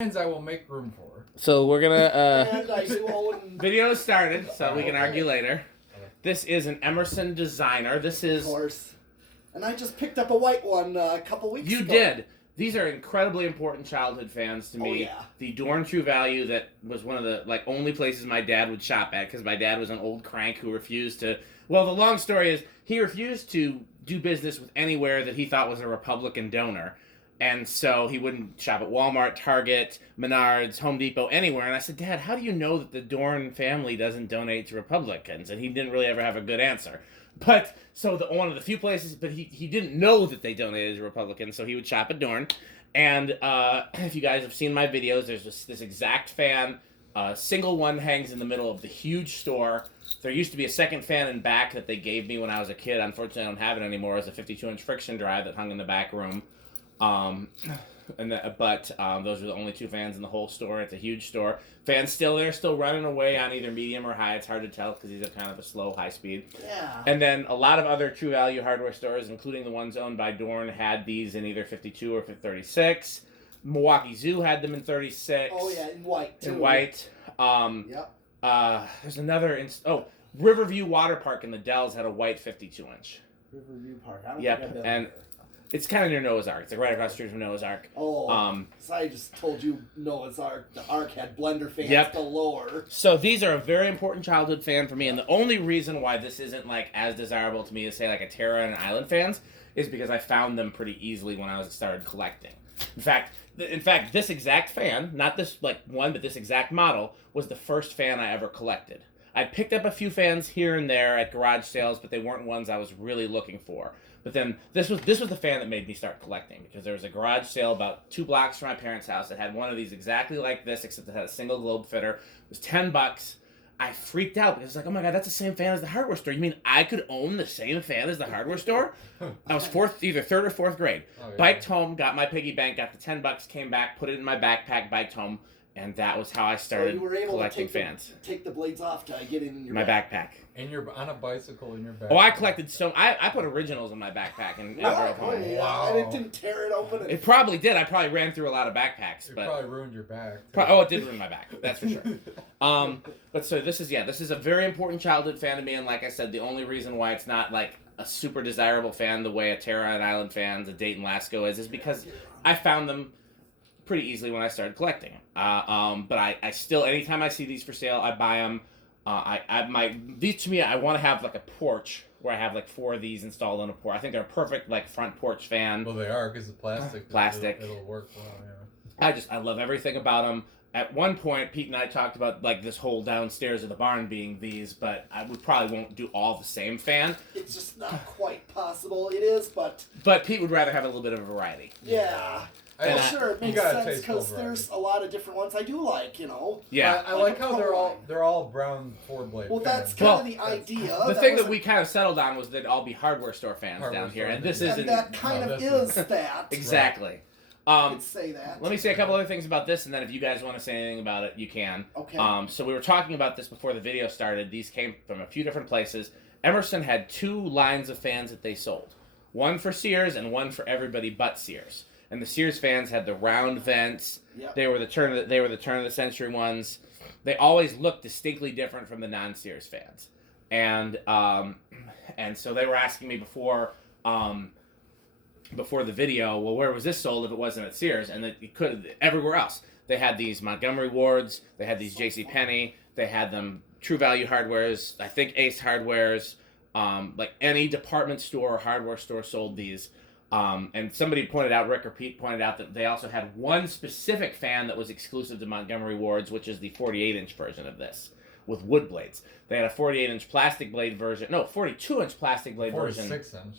I will make room for. So we're gonna And I do own... video started, so we can Okay. argue later. This is an Emerson designer. This is Of course. And I just picked up a white one a couple weeks ago. you did. These are incredibly important childhood fans to me. Oh, yeah. The Dorn True Value that was one of the only places my dad would shop at because my dad was an old crank who refused to. Well, the long story is he refused to do business with anywhere that he thought was a Republican donor. And so he wouldn't shop at Walmart, Target, Menards, Home Depot, anywhere. And I said, Dad, how do you know that the Dorn family doesn't donate to Republicans? And he didn't really ever have a good answer. But, so one of the few places, but he didn't know that they donated to Republicans, so he would shop at Dorn. And if you guys have seen my videos, there's this exact fan. Single one hangs in the middle of the huge store. There used to be a second fan in back that they gave me when I was a kid. Unfortunately, I don't have it anymore. It's a 52-inch friction drive that hung in the back room. Those are the only two fans in the whole store. It's a huge store. Fans still there, still running away on either medium or high. It's hard to tell because these are kind of a slow, high speed. Yeah. And then a lot of other True Value hardware stores, including the ones owned by Dorn, had these in either 52 or 36. Milwaukee Zoo had them in 36. Oh, yeah, in white, too. In white. Yep. There's another... Riverview Water Park in the Dells had a white 52-inch. Riverview Park. I don't Yep, think I've been and... there. It's kind of near Noah's Ark. It's like right across the street from Noah's Ark. Oh, so I just told you Noah's Ark. The Ark had blender fans Yep. galore. So these are a very important childhood fan for me, and the only reason why this isn't as desirable to me as say like a Terra and Island fans is because I found them pretty easily when I started collecting. In fact, this exact fan, not this one, but this exact model was the first fan I ever collected. I picked up a few fans here and there at garage sales, but they weren't ones I was really looking for. But then this was the fan that made me start collecting because there was a garage sale about 2 blocks from my parents' house that had one of these exactly like this, except it had a single globe fitter. It was $10. I freaked out because it's like, oh my god, that's the same fan as the hardware store. You mean I could own the same fan as the hardware store? I was either third or fourth grade. Oh, yeah. Biked home, got my piggy bank, got the $10, came back, put it in my backpack, biked home. And that was how I started collecting fans. Take the blades off to get in your backpack. And you're on a bicycle in your backpack. Oh, I collected I put originals in my backpack and drove home. Wow. And it didn't tear it open. It probably did. I probably ran through a lot of backpacks. It probably ruined your back. It did ruin my back. That's for sure. But so this is a very important childhood fan to me, and like I said, the only reason why it's not like a super desirable fan the way a Terra and Island fans, a Dayton Lasco is because I found them pretty easily when I started collecting. But I still, anytime I see these for sale, I buy them. These to me, I want to have like a porch where I have 4 of these installed on a porch. I think they're a perfect front porch fan. Well, they are because the plastic. It'll work well. Yeah. I love everything about them. At one point, Pete and I talked about this whole downstairs of the barn being these, but we probably won't do all the same fan. It's just not quite possible. It is, but Pete would rather have a little bit of a variety. Yeah. Well, sure, it makes sense because there's a lot of different ones I do like, Yeah, I like how they're all brown 4-blade. Well, that's kind of the idea. The thing that we kind of settled on was that all be hardware store fans down here, and this isn't. And that kind of is that. Exactly. I could say that. Let me say a couple other things about this, and then if you guys want to say anything about it, you can. Okay. So we were talking about this before the video started. These came from a few different places. Emerson had 2 lines of fans that they sold. One for Sears and one for everybody but Sears. And the Sears fans had the round vents. Yep. They were the turn of the century ones. They always looked distinctly different from the non-Sears fans. And so they were asking me before the video, well, where was this sold if it wasn't at Sears? And it could everywhere else. They had these Montgomery Wards. They had these JCPenney. They had them True Value Hardwares. I think Ace Hardwares. Any department store or hardware store sold these. And somebody pointed out, Rick or Pete pointed out that they also had one specific fan that was exclusive to Montgomery Ward's, which is the 48-inch version of this, with wood blades. They had a 48-inch plastic blade version. No, 42-inch plastic blade version. 46-inch.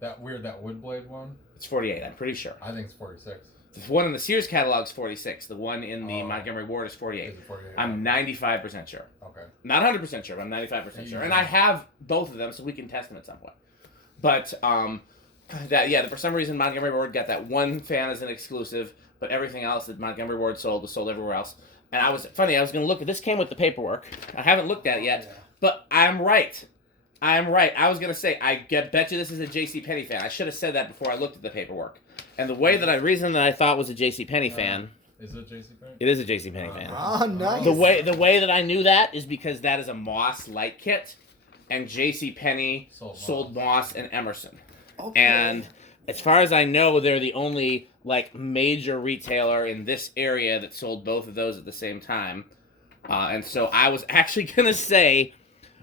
That wood blade one? It's 48, I'm pretty sure. I think it's 46. The one in the Sears catalog is 46. The one in the Montgomery Ward is 48. Is it 48? I'm 95% sure. Okay. Not 100% sure, but I'm 95% sure. And I have both of them, so we can test them at some point. But, for some reason Montgomery Ward got that one fan as an exclusive, but everything else that Montgomery Ward sold was sold everywhere else. And I was going to look at this. Came with the paperwork. I haven't looked at it yet, but I'm right. I was going to say, bet you this is a JCPenney fan. I should have said that before I looked at the paperwork. And the reason that I thought was a JCPenney fan Is it JCPenney? It is a JCPenney fan. Ah, nice. The way that I knew that is because that is a Moss light kit, and JCPenney sold Moss and Emerson. Okay. And as far as I know, they're the only like major retailer in this area that sold both of those at the same time. And so I was actually gonna say,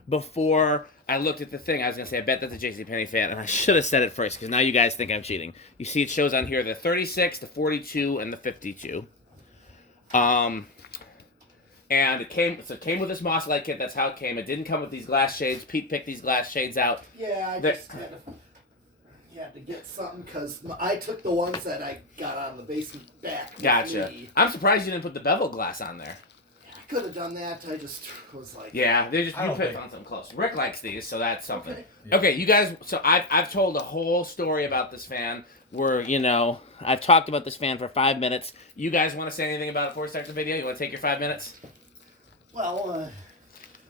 before I looked at the thing, I was gonna say I bet that's a JCPenney fan, and I should have said it first because now you guys think I'm cheating. You see, it shows on here the 36, the 42, and the 52. And it came with this Moss light kit. That's how it came. It didn't come with these glass shades. Pete picked these glass shades out. Yeah, I just had to get something because I took the ones that I got on the basement back. Gotcha. I'm surprised you didn't put the bevel glass on there. I could have done that. I just was like... Yeah, they just you put on something close. Rick likes these, so that's something. Okay, you guys... So I've told a whole story about this fan where, I've talked about this fan for 5 minutes. You guys want to say anything about it before we start the video? You want to take your 5 minutes? Well,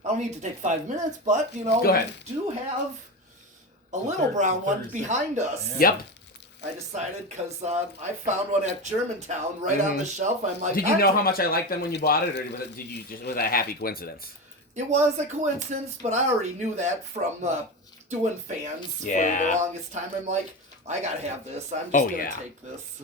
I don't need to take 5 minutes, but, Go ahead. We do have a little brown one behind us. Yeah. Yep. I decided because I found one at Germantown right on the shelf. I'm like, did you know how much I liked them when you bought it, or was that a happy coincidence? It was a coincidence, but I already knew that from doing fans for the longest time. I'm like, I gotta have this. I'm just gonna take this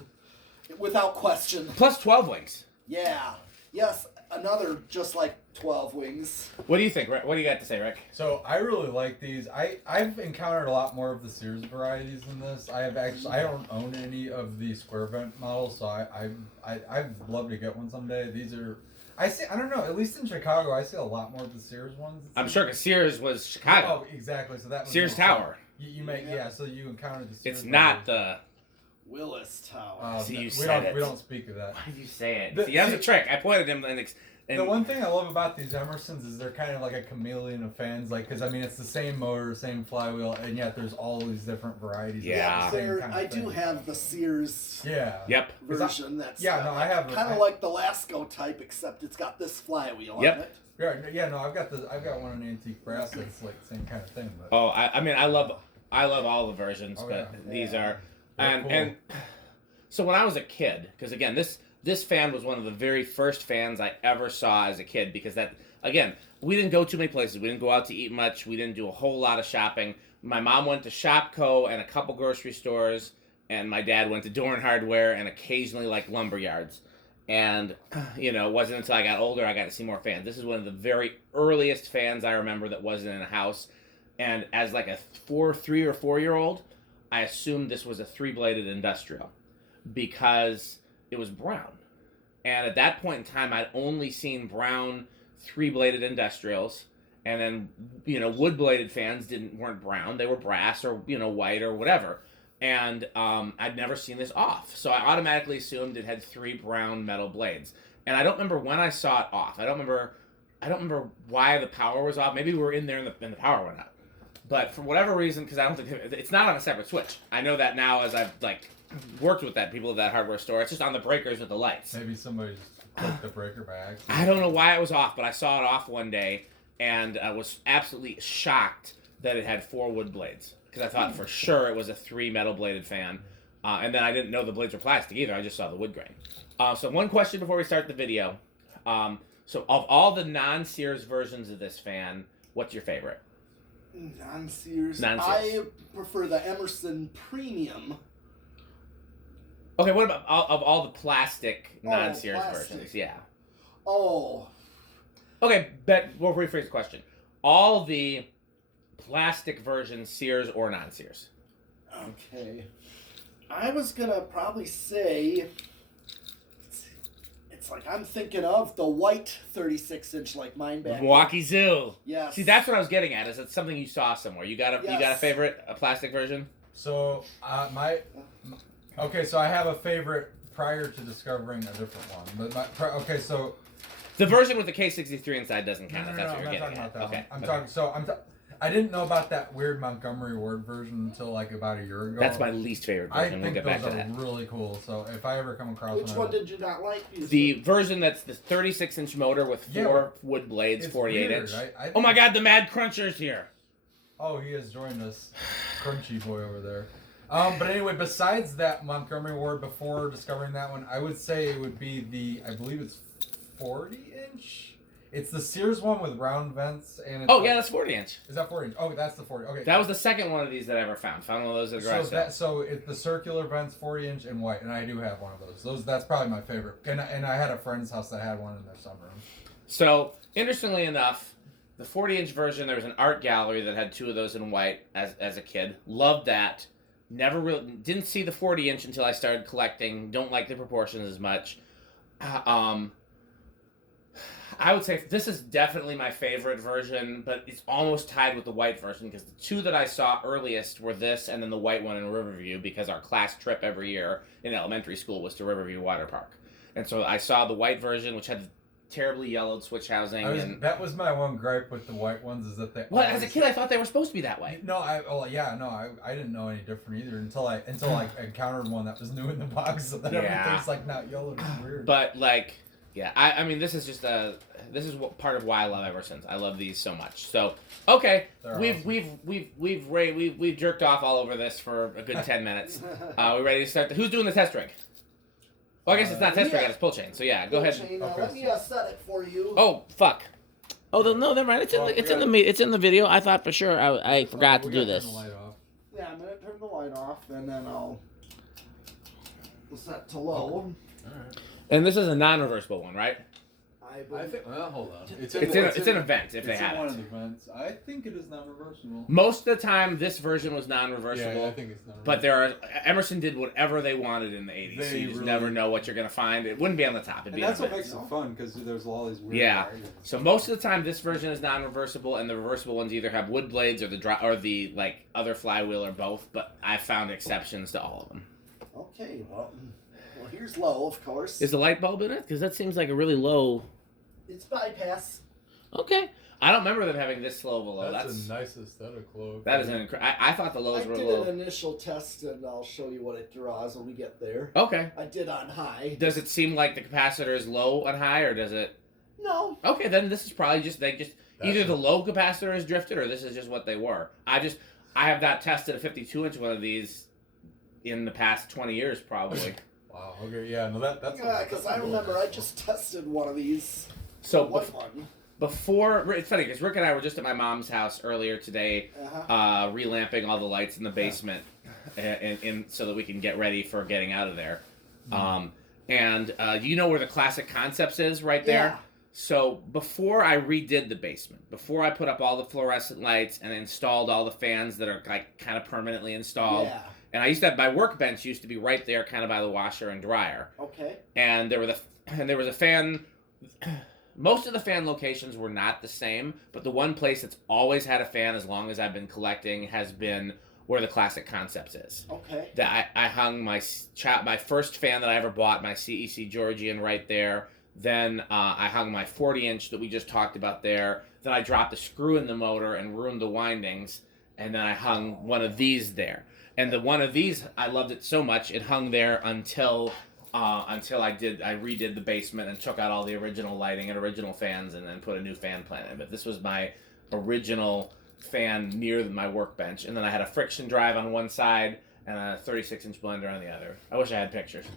without question. Plus 12 wings. Yeah. Yes. Another just like 12 wings. What do you think, Rick? What do you got to say, Rick? So I really like these. I've encountered a lot more of the Sears varieties than this. I don't own any of the square vent models, so I'd love to get one someday. These are I don't know, at least in Chicago I see a lot more of the Sears ones. I'm sure because Sears was Chicago. Oh, exactly. So that was Sears Tower. You may so you encountered the Sears. It's not the Willis Tower. See, we don't speak of that. Why did you say it? See, that was a trick. I pointed him and the one thing I love about these Emersons is they're kind of like a chameleon of fans, like because I mean it's the same motor, same flywheel, and yet there's all these different varieties. Yeah, I do have the Sears. Version that's I have kind of like the Lasco type, except it's got this flywheel on it. I've got one in antique brass that's like the same kind of thing. But. I love all the versions, these are and so when I was a kid, because again this fan was one of the very first fans I ever saw as a kid, because we didn't go too many places. We didn't go out to eat much. We didn't do a whole lot of shopping. My mom went to Shopko and a couple grocery stores, and my dad went to Door and Hardware and occasionally like lumber yards. And, it wasn't until I got older I got to see more fans. This is one of the very earliest fans I remember that wasn't in a house. And as like a 3 or 4 year old, I assumed this was a 3-bladed industrial because it was brown. And at that point in time, I'd only seen brown 3-bladed industrials. And then, wood-bladed fans weren't brown. They were brass or, white or whatever. And I'd never seen this off. So I automatically assumed it had 3 brown metal blades. And I don't remember when I saw it off. I don't remember why the power was off. Maybe we were in there and the power went out. But for whatever reason, because I don't think it's not on a separate switch. I know that now as I've worked with people at that hardware store. It's just on the breakers with the lights. Maybe somebody just clicked the breaker by accident. I don't know why it was off, but I saw it off one day and I was absolutely shocked that it had 4 wood blades, because I thought for sure it was a 3 metal bladed fan. And then I didn't know the blades were plastic either. I just saw the wood grain. So one question before we start the video. So of all the non-Sears versions of this fan, what's your favorite? Non-Sears. I prefer the Emerson Premium. Okay, what about of all the plastic non-Sears versions? Yeah. Oh. Okay, we'll rephrase the question. All the plastic versions, Sears or non-Sears? Okay. I was gonna probably say it's like I'm thinking of the white 36-inch like mine back. Milwaukee Zoo. Yes. See, that's what I was getting at. Is it something you saw somewhere? You got a favorite plastic version? So so I have a favorite prior to discovering a different one. But so the version with the K63 inside doesn't count. No, that's what you're I'm not getting talking about that at. one. I'm talking. I didn't know about that weird Montgomery Ward version until like about a year ago. That's my least favorite version. We'll get back to that. I think those are really cool. So if I ever come across Which one did you not like? The version that's the 36-inch motor with 4 wood blades, 48-inch. Oh my God, the Mad Cruncher's here. Oh, he has joined us. Crunchy boy over there. But anyway, besides that Montgomery Ward, before discovering that one, I would say it would be I believe it's 40-inch. It's the Sears one with round vents, and it's Yeah, that's 40-inch. Is that 40-inch? Oh, that's the 40. Okay. That was the second one of these that I ever found. Found one of those at a garage sale. So it's the circular vents, 40-inch and white, and I do have one of those. That's probably my favorite. And I had a friend's house that had one in their sunroom. So interestingly enough, the 40-inch version, there was an art gallery that had two of those in white as a kid. Loved that. Never really didn't see the 40-inch until I started collecting. Don't like the proportions as much. I would say this is definitely my favorite version, but it's almost tied with the white version because the two that I saw earliest were this and then the white one in Riverview, because our class trip every year in elementary school was to Riverview Water Park. And so I saw the white version, which had terribly yellowed switch housing. That was my one gripe with the white ones, is that they. Well, as a kid, I thought they were supposed to be that way. No, I didn't know any different either until I encountered one that was new in the box, so that everything's like not yellow. It's weird. But like, yeah, I mean, this is part of why I love Emerson's. I love these so much. So okay, we've jerked off all over this for a good 10 minutes. We ready to start? Who's doing the test drink? Well, I guess it's not test drink, it's pull chain. So yeah, go ahead. Chain, let me set it for you. Oh fuck. Oh no, never mind. It's in the video. I thought for sure I forgot to do this. Turn the light off. Yeah, I'm gonna turn the light off, and then I'll set to low. All right. And this is a non-reversible one, right? I think. Well, hold on. It's an event if they have one it. of the events. I think it is non-reversible. Most of the time, this version was non-reversible. Yeah, I think it's non-reversible. But Emerson did whatever they wanted in the 80s. So you just never know what you're gonna find. It wouldn't be on the top. It'd be that's an what event. makes it fun, because there's all these weird. Yeah. Variants. So most of the time, this version is non-reversible, and the reversible ones either have wood blades or the like other flywheel or both. But I found exceptions to all of them. Okay, well, here's low, of course. Is the light bulb in it? Because that seems like a really low. It's bypass. Okay. I don't remember them having this low below. That's a nice aesthetic low. That is an incredible. I thought the lows were I low. did an initial test, and I'll show you what it draws when we get there. Okay. I did on high. Does it seem like the capacitor is low on high, or does it? No. Okay, then this is probably either the low capacitor is drifted, or this is just what they were. I have not tested a 52-inch one of these in the past 20 years, probably. Wow. Okay. Yeah. No. That's. Yeah, because I remember I just tested one of these. So one. Before, it's funny because Rick and I were just at my mom's house earlier today, relamping all the lights in the basement, so that we can get ready for getting out of there. You know where the Classic Concepts is right there. Yeah. So before I redid the basement, before I put up all the fluorescent lights and installed all the fans that are like kind of permanently installed. Yeah. And I used to have my workbench used to be right there, kind of by the washer and dryer. Okay. And there was a fan. Most of the fan locations were not the same, but the one place that's always had a fan as long as I've been collecting has been where the Classic Concepts is. Okay. That I hung my first fan that I ever bought, my CEC Georgian, right there. Then I hung my 40-inch that we just talked about there. Then I dropped a screw in the motor and ruined the windings. And then I hung one of these there. And the one of these, I loved it so much, it hung there until I redid the basement and took out all the original lighting and original fans and then put a new fan plant in. But this was my original fan near my workbench. And then I had a friction drive on one side and a 36-inch blender on the other. I wish I had pictures.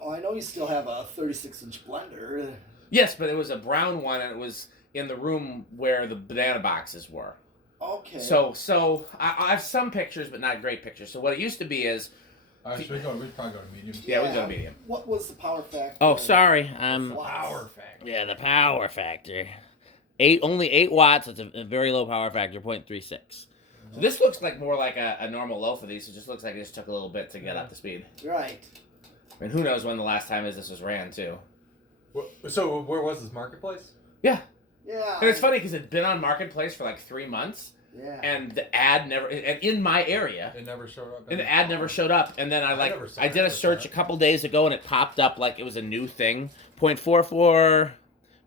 Oh, I know you still have a 36-inch blender. Yes, but it was a brown one, and it was in the room where the banana boxes were. Okay. So I have some pictures, but not great pictures. So what it used to be is... We'd probably go to medium. Yeah, we go to medium. What was the power factor? Oh, sorry. Power factor. Yeah, the power factor. Only 8 watts. It's a very low power factor, 0.36. So this looks like more like a normal low for these. It just looks like it just took a little bit to get up to speed. Right. And who knows when the last time this was ran, too. So where was this, Marketplace? Yeah. Yeah. And it's funny because it'd been on Marketplace for like 3 months. Yeah. And the ad never, and in my area, it never showed up. And the ad never showed up. And then I did a search a couple days ago, and it popped up like it was a new thing. 0.44,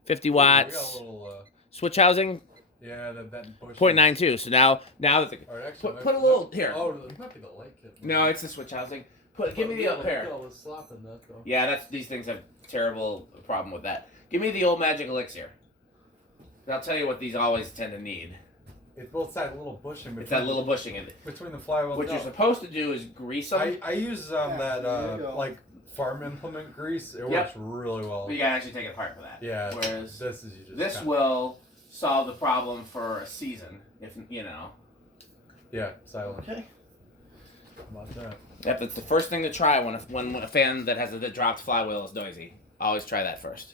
50 watts. We got a little, switch housing. Yeah, that bush. 0.92. So now that the put a little here. Oh, it might be the light kit. No, it's the switch housing. Give me the up pair. Yeah, these things have terrible problem with that. Give me the old magic elixir. And I'll tell you what these always tend to need. it's that little bushing. It's that little bushing in it. Between the flywheel. What you're supposed to do is grease them. I use like farm implement grease. It works really well. But you gotta actually take it apart for that. Yeah. Whereas this will solve the problem for a season, if you know. Yeah, silent. Okay. How about that? Yep, it's the first thing to try when a fan that dropped flywheel is noisy. Always try that first.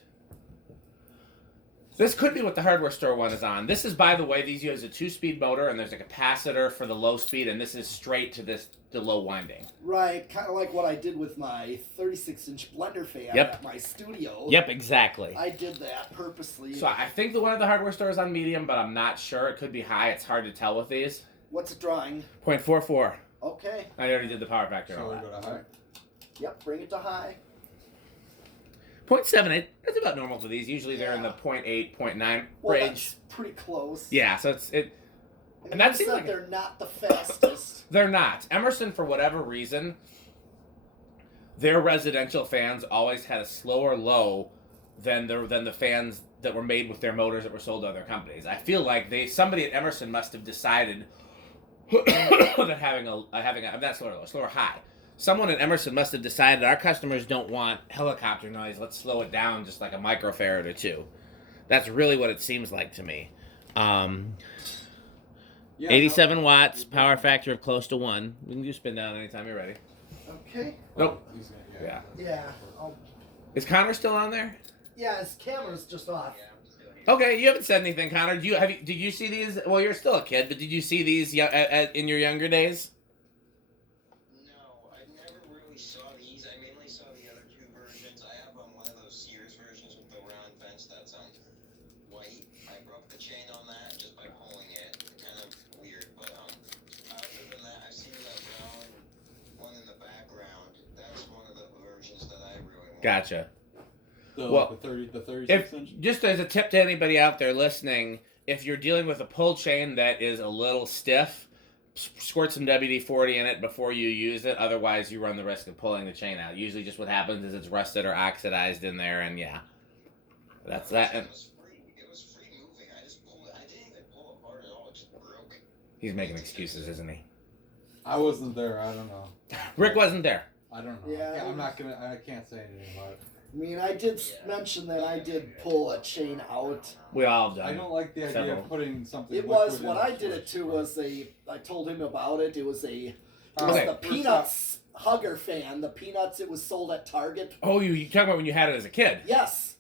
This could be what the hardware store one is on. This is, by the way, these use a 2-speed motor, and there's a capacitor for the low speed, and this is straight to the low winding. Right, kind of like what I did with my 36-inch blender fan at my studio. Yep, exactly. I did that purposely. So I think the one at the hardware store is on medium, but I'm not sure. It could be high. It's hard to tell with these. What's it drawing? 0.44. Okay. I already did the power factor. So we go to high. Yep, bring it to high. 0.78. That's about normal for these. Usually they're in the 0.8, 0.9 well, range. That's pretty close. Yeah, so it. And that seems like they're not the fastest. They're not. Emerson, for whatever reason, their residential fans always had a slower low than the fans that were made with their motors that were sold to other companies. I feel like somebody at Emerson must have decided that having a not slower low, slower high. Someone at Emerson must have decided our customers don't want helicopter noise. Let's slow it down just like a microfarad or two. That's really what it seems like to me. 87 watts, power factor of close to 1. We can do spin down anytime you're ready. Okay. Nope. Yeah. Is Connor still on there? Yeah, his camera's just off. Okay, you haven't said anything, Connor. Did you see these? Well, you're still a kid, but did you see these in your younger days? No, I never really saw these. I mainly saw the other two versions. I have one of those Sears versions with the round vents that's white. I broke the chain on that just by pulling it. Kind of weird, but other than that, I've seen the brown one in the background. That's one of the versions that I really want. Gotcha. The 36 inch? Just as a tip to anybody out there listening, if you're dealing with a pull chain that is a little stiff, squirt some WD-40 in it before you use it. Otherwise, you run the risk of pulling the chain out. Usually just what happens is it's rusted or oxidized in there, and that's that. It was free moving. I just pulled it. I didn't even pull it apart at all. It just broke. He's making excuses, isn't he? I wasn't there. I don't know. Rick wasn't there. I don't know. Yeah, I can't say anything about it. I mean, I did mention that I did pull a chain out. We all have done. I don't like the idea of putting something. It was what I did it to was I told him about it. It was the Peanuts Hugger fan. The Peanuts. It was sold at Target. Oh, you talking about when you had it as a kid? Yes,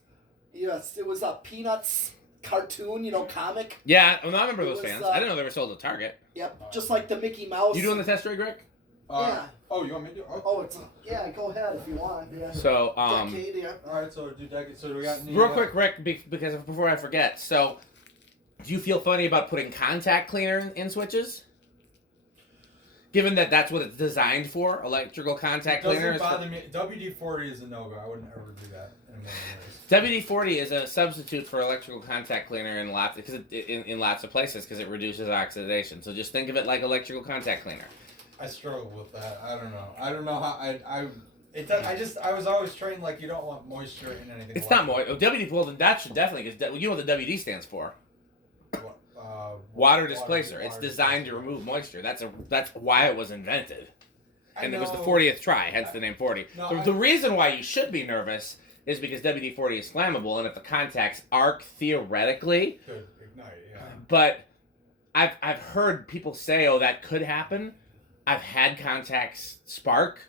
it was a Peanuts cartoon. Comic. Yeah, I remember those fans. I didn't know they were sold at Target. Yep, just like the Mickey Mouse. You doing the test rig, Rick? Yeah. Oh, you want me to do? Go ahead if you want. Yeah. So Decade, yeah. All right, so do decade. So do we got any? Real quick, Rick, because before I forget. So, do you feel funny about putting contact cleaner in switches? Given that that's what it's designed for, electrical contact cleaner. Doesn't bother me. WD-40 is a no-go. I wouldn't ever do that in one of those. WD-40 is a substitute for electrical contact cleaner in lots of places because it reduces oxidation. So just think of it like electrical contact cleaner. I struggle with that. I don't know how I was always trained like you don't want moisture in anything. It's not moisture. WD, well, then that should definitely, because you know what the WD stands for. Water displacer. It's designed to remove moisture. That's why it was invented. And it was the 40th try, hence the name 40. The reason why you should be nervous is because WD-40 is flammable, and if the contacts arc, theoretically, could ignite, yeah. But I've heard people say, oh, that could happen. I've had contacts spark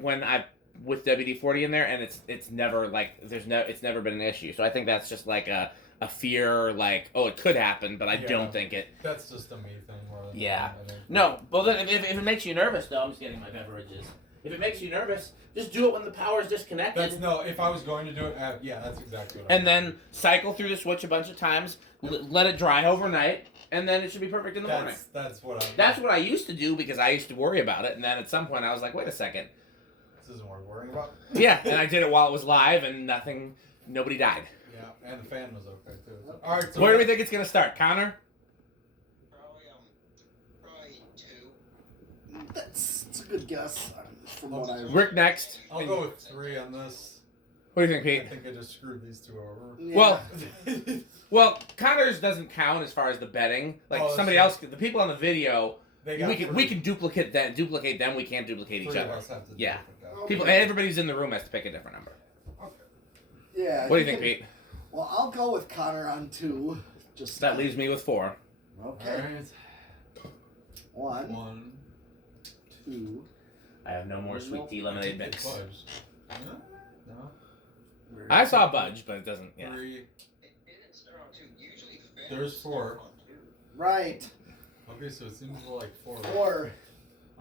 with WD-40 in there, and it's never it's never been an issue. So I think that's just like a fear, like, oh, it could happen, but I don't think it. That's just a me thing more than anything. No, well then if it makes you nervous, though, I'm just getting my beverages. If it makes you nervous, just do it when the power is disconnected. If I was going to do it, that's exactly what and then cycle through the switch a bunch of times, let it dry overnight, and then it should be perfect in the morning. That's what I used to do because I used to worry about it, and then at some point I was like, wait a second. This isn't worth worrying about. Yeah, and I did it while it was live, and nobody died. Yeah, and the fan was okay too. All right, so where do we think it's gonna start, Connor? Probably 2. That's a good guess. Rick next. I'll go with 3 on this. What do you think, Pete? I think I just screwed these two over. Yeah. Well, Connor's doesn't count as far as the betting. Like somebody else, the people on the video, we can duplicate them. We can't duplicate each other. Yeah. People, everybody's in the room has to pick a different number. Okay. Yeah. What do you think, Pete? Well, I'll go with Connor on 2. Just that leaves me with 4. Okay. All right. 1, 1, 2. I have no more sweet tea lemonade mix. No. I saw Budge, but it doesn't. Yeah. 3. It didn't start on 2. Usually fans There's 4. on 2. Right. Okay, so it seems like 4. 4.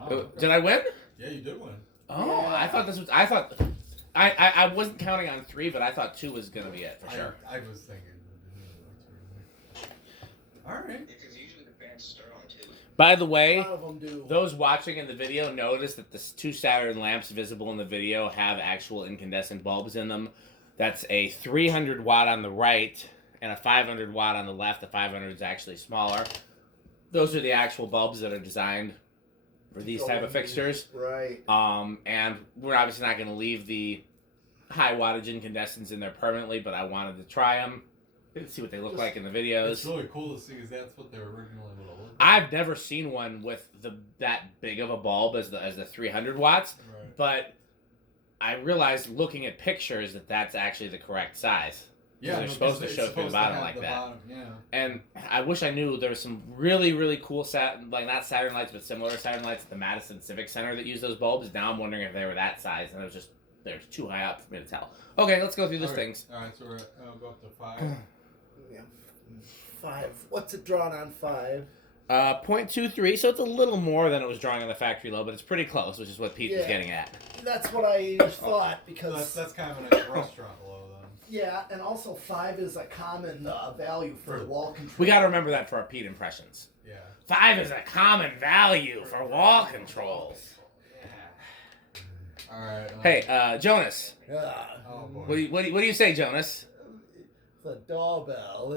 Oh, okay. Did I win? Yeah, you did win. Oh, Yeah. I thought this was. I wasn't counting on 3, but I thought 2 was gonna be it for sure. I was thinking. All right. Because usually the fans start on 2. By the A way, lot of them do. those watching in the video notice that the 2 Saturn lamps visible in the video have actual incandescent bulbs in them. That's a 300 watt on the right and a 500 watt on the left. The 500 is actually smaller. Those are the actual bulbs that are designed for these type of fixtures. Right. And we're obviously not going to leave the high wattage incandescents in there permanently, but I wanted to try them, see what they look like in the videos. It's really cool to see because that's what they originally would have looked like. I've never seen one with that big of a bulb as the 300 watts, Right. but I realized looking at pictures that that's actually the correct size. Yeah, they're supposed to show through the bottom like that. Bottom, yeah. And I wish I knew there was some really, really cool not Saturn lights, but similar Saturn lights at the Madison Civic Center that use those bulbs. Now I'm wondering if they were that size, and they're too high up for me to tell. Okay, let's go through these things. All right, so I'll go up to 5. Yeah. 5. What's it drawn on 5? 0.23, so it's a little more than it was drawing on the factory low, but it's pretty close, which is what Pete was getting at. That's what I thought because That's kind of a nice restaurant low then. yeah, and also 5 is a common value for the wall control. We got to remember that for our Pete impressions. Yeah. 5 is a common value for wall controls. All right. Hey, Jonas. Oh boy. What do you say, Jonas? The doorbell.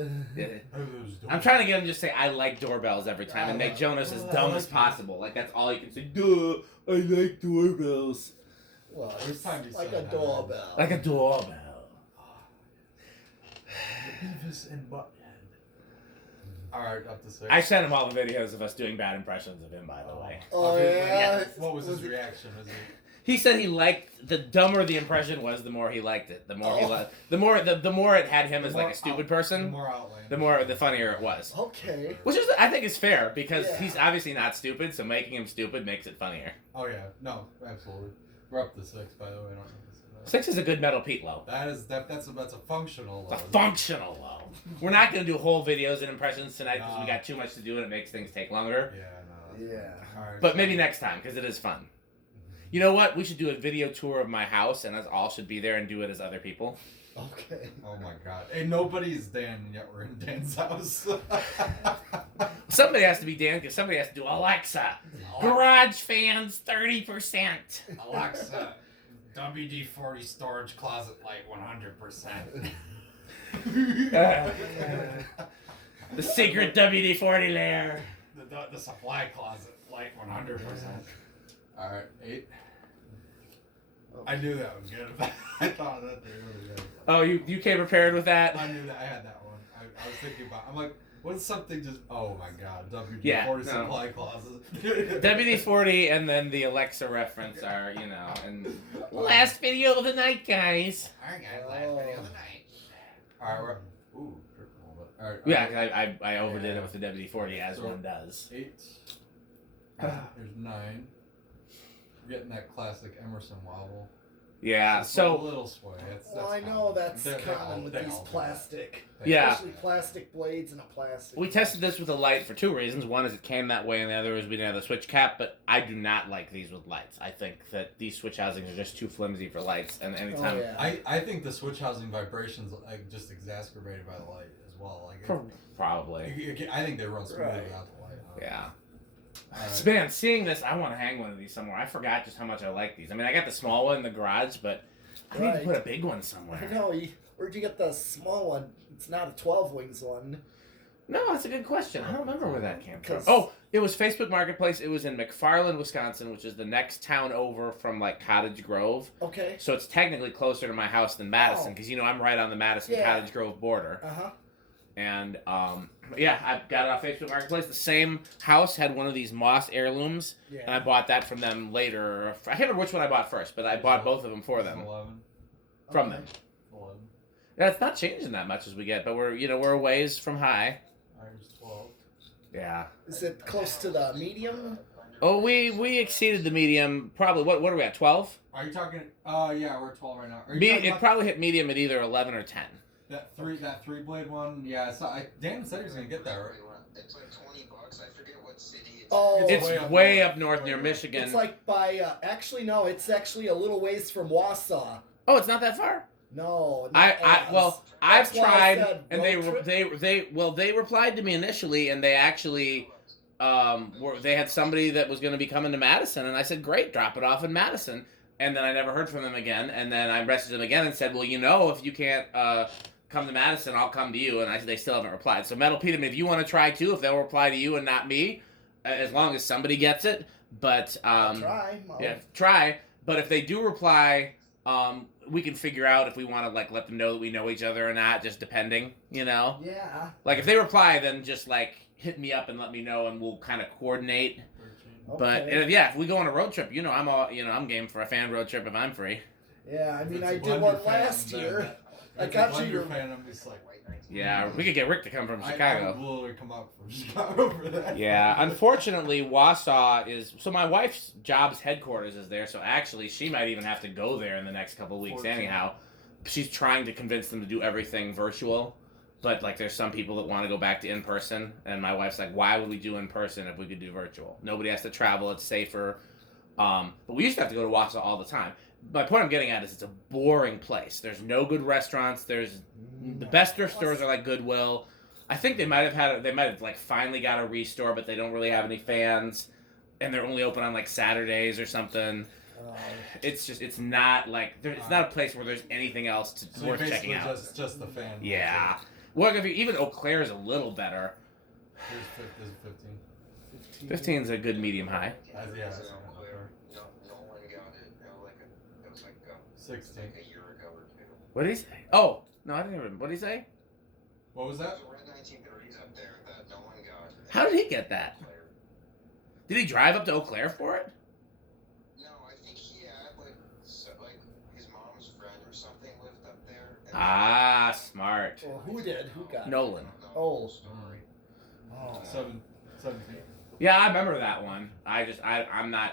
I'm trying to get him to just say I like doorbells every time and make Jonas as dumb as possible. Like that's all you can say. Duh, I like doorbells. Well, First time you like said a that. doorbell. Like a doorbell. Beavis and Butthead. All right, up to 6. I sent him all the videos of us doing bad impressions of him, by the way. Oh yeah. What was his reaction? He said he liked the dumber the impression was, the more he liked it. The more he liked, the more it had him as like a stupid person. The more outlandish. The funnier it was. Okay. Which is, I think, is fair because Yeah. he's obviously not stupid, so making him stupid makes it funnier. Oh yeah, no, absolutely. We're up to 6, by the way. I don't know. 6 is a good metal Pete low. That's a functional. It's a functional low. We're not going to do whole videos and impressions tonight because we No. got too much to do and it makes things take longer. Yeah, no. Yeah. All right, But so- maybe next time because it is fun. You know what? We should do a video tour of my house and us all should be there and do it as other people. Okay. Oh my god. Hey, nobody's Dan, and yet we're in Dan's house. Somebody has to be Dan because somebody has to do Alexa. Garage fans 30%. Alexa, WD-40 storage closet light 100%. The secret WD-40 layer. The supply closet light 100%. All right, 8. I knew that was good. I thought that they really good. Oh, you came prepared with that? I knew that. I had that one. I was thinking about. I'm like, what is something just? Oh my god, WD-40 Yeah, no. supply closet. WD-40 and then the Alexa reference are, and last video of the night, guys. All right, guys, last video of the night. All right, we're ooh, drip a little bit. All right. Yeah, 'cause I overdid it with the WD-40 as one does. 8. There's 9. We're getting that classic Emerson wobble. Yeah, It's a so little sway. That's Well, I know common. that's They're common all- with they these all do that. plastic. Yeah. Especially plastic blades and a plastic. we tested this with a light for 2 reasons. One is it came that way, and the other is we didn't have the switch cap. But I do not like these with lights. I think that these switch housings are just too flimsy for lights. And anytime, Oh, yeah. I think the switch housing vibrations like just exacerbated by the light as well. Like probably, I think they run smoothly Right. without the light. Huh? yeah. Alright. Man, seeing this, I want to hang one of these somewhere. I forgot just how much I like these. I mean, I got the small one in the garage, but I need to Right. put a big one I somewhere. know. Where'd you get the small one? It's not a 12 wings one. No, that's a good question. I don't remember where that came from. 'Cause- Oh, it was Facebook Marketplace. It was in McFarland, Wisconsin, which is the next town over from like Cottage Grove. Okay. So it's technically closer to my house than Madison, Oh. because I'm right on the Madison Yeah. Cottage Grove border. Uh-huh. And yeah, I got it off Facebook Marketplace. The same house had one of these moss heirlooms, and I Yeah. bought that from them later. I can't remember which one I bought first, but I bought both of them for them 11. from Okay. them. 11. Yeah, it's not changing that much as we get, but we're a ways from high. Ours 12. Yeah. Is it close to the medium? Oh, we exceeded the medium. Probably. What are we at? 12? Are you talking? Yeah, we're 12 right now. Are you talking It about probably hit medium at either 11 or 10. that three blade one? Yeah, Dan said he was gonna get that, right? It's like $20. I forget what city it's Oh. It's way way up up north near north. Michigan. It's like by actually no, it's actually a little ways from Wausau. Oh, it's not that far. No. not as. I've That's why I tried, said and road they replied to me initially, and they actually they had somebody that was going to be coming to Madison, and I said, great, drop it off in Madison, and then I never heard from them again, and then I messaged them again and said, well, if you can't come to Madison, I'll come to you, and they still haven't replied. So Metal Pete, if you want to try too, if they'll reply to you and not me, as long as somebody gets it, but I'll try. yeah, try. But if they do reply, we can figure out if we want to let them know that we know each other or not, just depending, Yeah. Like if they reply, then just hit me up and let me know, and we'll kind of coordinate. But Okay. if we go on a road trip, I'm game for a fan road trip if I'm free. Yeah, I If mean, it's I a did Blender one fan, last then year. that- I if got it's a you Blender your- fan, I'm just like, Yeah, we could get Rick to come from I Chicago. would literally come up from Chicago for that. Yeah, unfortunately, Wausau is... So my wife's job's headquarters is there, so actually she might even have to go there in the next couple of weeks 14. anyhow. She's trying to convince them to do everything virtual, but there's some people that want to go back to in-person, and my wife's like, why would we do in-person if we could do virtual? Nobody has to travel, it's safer. But we used to have to go to Wausau all the time. My point I'm getting at is it's a boring place. There's no good restaurants. There's the best thrift stores are like Goodwill. I think they might have finally got a restore, but they don't really have any fans, and they're only open on Saturdays or something. It's not it's not a place where there's anything else So worth basically checking out. just the fan. Yeah. Well, even Eau Claire is a little better. Here's 15. 15 is a good medium high. Yeah, that's not fair. No one got it. It was like 16. a year ago or two. What did he say? Oh, no, I didn't even... What did he say? What was that? There's a red 1930s up there that no one got. How did he get that? Did he drive up to Eau Claire for it? No, I think he had his mom's friend or something lived up there. and- Ah, smart. Well, who did? Who got it? Nolan. Oh. Story. Oh. 17. Yeah, I remember that one. I'm not...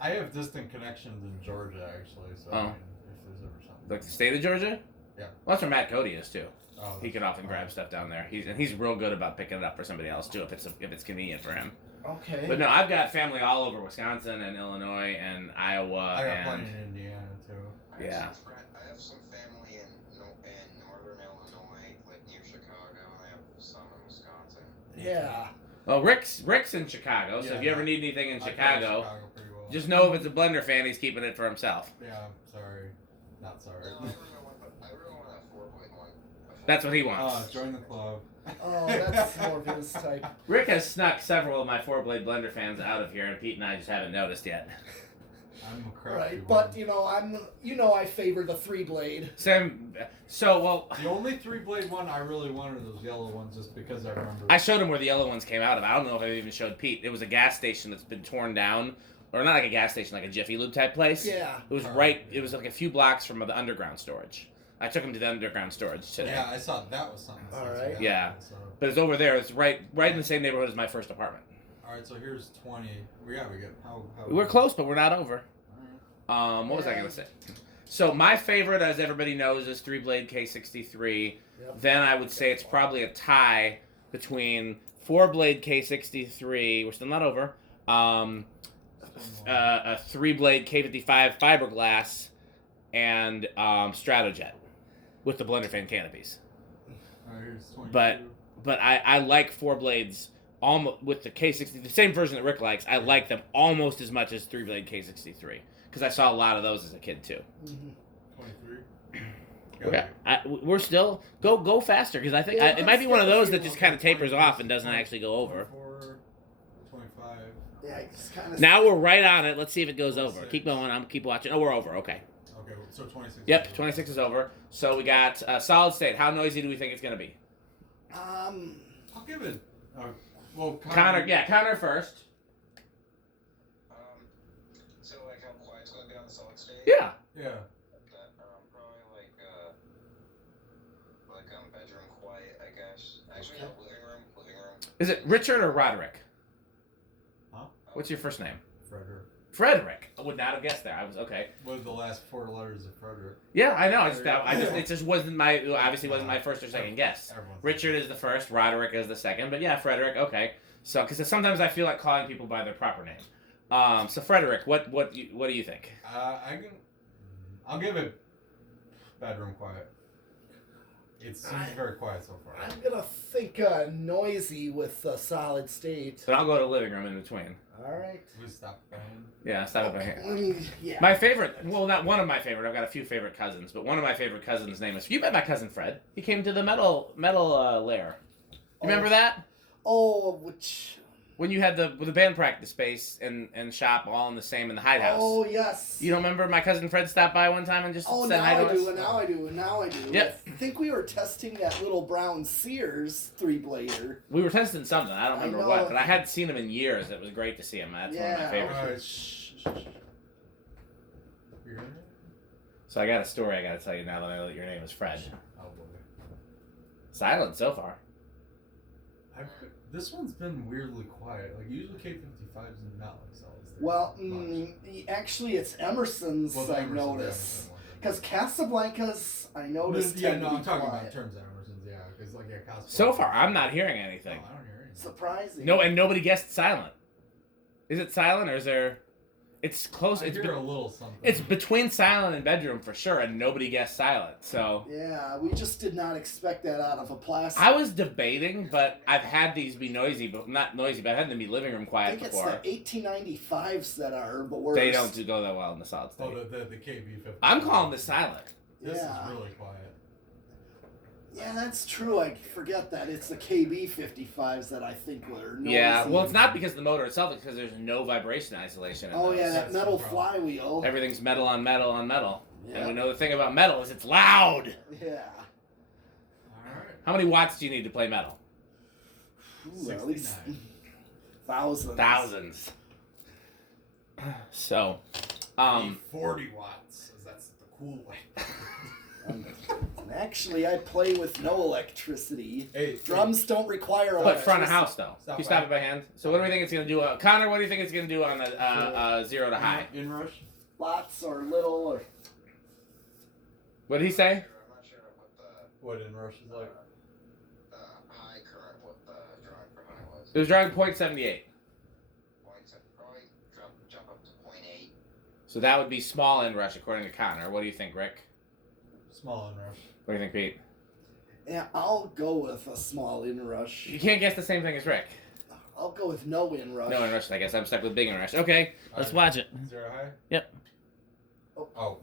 I have distant connections in Georgia, actually, so Oh. I mean, if there's ever something. Like the state of Georgia? Yeah. Well, that's where Matt Cody is, too. Oh, He can often grab stuff down there. He's real good about picking it up for somebody else, too, if it's convenient for him. Okay. But no, I've got family all over Wisconsin and Illinois and Iowa I got and... plenty in Indiana, too. Yeah. I have some family in northern Illinois, near Chicago, and I have some in Wisconsin. Yeah. Well, Rick's in Chicago, so Yeah, if you ever need anything in I know Chicago, pretty well. just know if it's a Blender fan, he's keeping it for himself. Yeah, sorry. Not sorry. No, I really want a 4-blade one. That's what he wants. Join the club. Oh, that's more of his type. Rick has snuck several of my 4-blade Blender fans out of here, and Pete and I just haven't noticed yet. I'm a crafty Right, one. but I favor the 3-blade. So, The only 3-blade one I really wanted are those yellow ones, just because I remember. I showed him where the yellow ones came out of. I don't know if I even showed Pete. It was a gas station that's been torn down, or not like a gas station, like a Jiffy Lube type place. Yeah. It was it was like a few blocks from the underground storage. I took him to the underground storage today. Yeah, I saw that was something. All since right. we got Yeah. it, so. But it's over there. It's right in the same neighborhood as my first apartment. All right, so here's 20. Yeah, we get how We're close, but we're not over. All right. What was I going to say? So my favorite, as everybody knows, is 3-blade K63. Yep. Then I would say it's probably a tie between 4-blade K63. We're still not over. A 3-blade K55 fiberglass and Stratojet with the Blender fan canopies. All right, here's 22. But I like 4-blades almost with the K60, the same version that Rick likes. I like them almost as much as 3-blade K63 because I saw a lot of those as a kid too. Mm-hmm. 23. We're still go faster because I think it might be one of those that just kind of tapers off and doesn't actually go over. 24, 25. Yeah, it's kind of. Now we're right on it. Let's see if it goes over. Keep going. I'm keep watching. Oh, we're over. Okay. Okay, so 26. Yep, 26 is over. So we got solid state. How noisy do we think it's gonna be? I'll give it. Well, Connor first. So like how quiet it's gonna be on the solid state? Yeah. Yeah. Probably like bedroom quiet, I guess. Actually, no, living room. Is it Richard or Roderick? Huh? What's your first name? Frederick. I would not have guessed that. I was okay. What are the last 4 letters of Frederick? Yeah, I know. It just wasn't my first or second guess. Richard is the first. Roderick is the second. But yeah, Frederick. Okay. So because sometimes I feel like calling people by their proper name. So Frederick, what do you think? I'll give it bedroom quiet. It seems very quiet so far. I'm gonna think noisy with solid state. But I'll go to living room in between. All right. We stop banging. Yeah, stop it by hand. Yeah. My favorite, well, not one of my favorite. I've got a few favorite cousins, but one of my favorite cousins' name is. You met my cousin Fred. He came to the metal lair. You remember that? Oh, which? When you had the band practice space and shop all in the hidehouse. Oh yes. You don't remember my cousin Fred stopped by one time and just said now hi to us? Now I do. Yep. I think we were testing that little brown Sears 3-blader. We were testing something. I don't remember know. what, but I hadn't seen him in years. It was great to see him. That's one of my favorites. All right. Shh. You're hearing it? So I got a story I got to tell you now that I know that your name is Fred. Oh boy. Silent so far. This one's been weirdly quiet. Like usually K55s and not like solid state. Well, actually, it's Emerson's. Well, I noticed because Casablanca's. I noticed. I'm talking about in terms of Emerson's. Yeah, because Casablanca. So far, I'm not hearing anything. No, I don't hear anything. Surprising. No, and nobody guessed silent. Is it silent or is there? It's close. I hear a little something. It's between silent and bedroom for sure, and nobody guessed silent. So yeah, we just did not expect that out of a plastic. I was debating, but I've had these be noisy, but not noisy. But I've had them be living room I quiet think before. it's the 1895s that are the worst. They don't go that well in the solid state. Oh, the KB50. I'm calling this silent. This Yeah. is really quiet. Yeah, that's true. I forget that it's the KB55s that I think were. Noisy. Yeah, well, it's not because of the motor itself; it's because there's no vibration isolation. In Oh those. yeah, that That's metal the problem. flywheel. Everything's metal on metal on metal. Yeah. And we know the thing about metal is it's loud. Yeah. All right. How many watts do you need to play metal? Ooh, at least 69. thousands. Thousands. So, 40 watts. That's the cool way. Actually, I play with no electricity. Hey, Drums don't require but electricity. front of house though. Stop You by. stop it by hand. So what do we think it's gonna do? Connor, what do you think it's gonna do on the 0 to high? Inrush. Lots or little or. What did he say? I'm not sure what the What Inrush is like. high current, what the drawing for high was. It was drawing .78. Points, probably jump up to 0.8. So that would be small inrush according to Connor. What do you think, Rick? Small Inrush. What do you think, Pete? Yeah, I'll go with a small inrush. You can't guess the same thing as Rick. I'll go with no inrush. No inrush. I guess I'm stuck with big inrush. Okay, let's Alright. watch it. 0 high? Yep. Oh.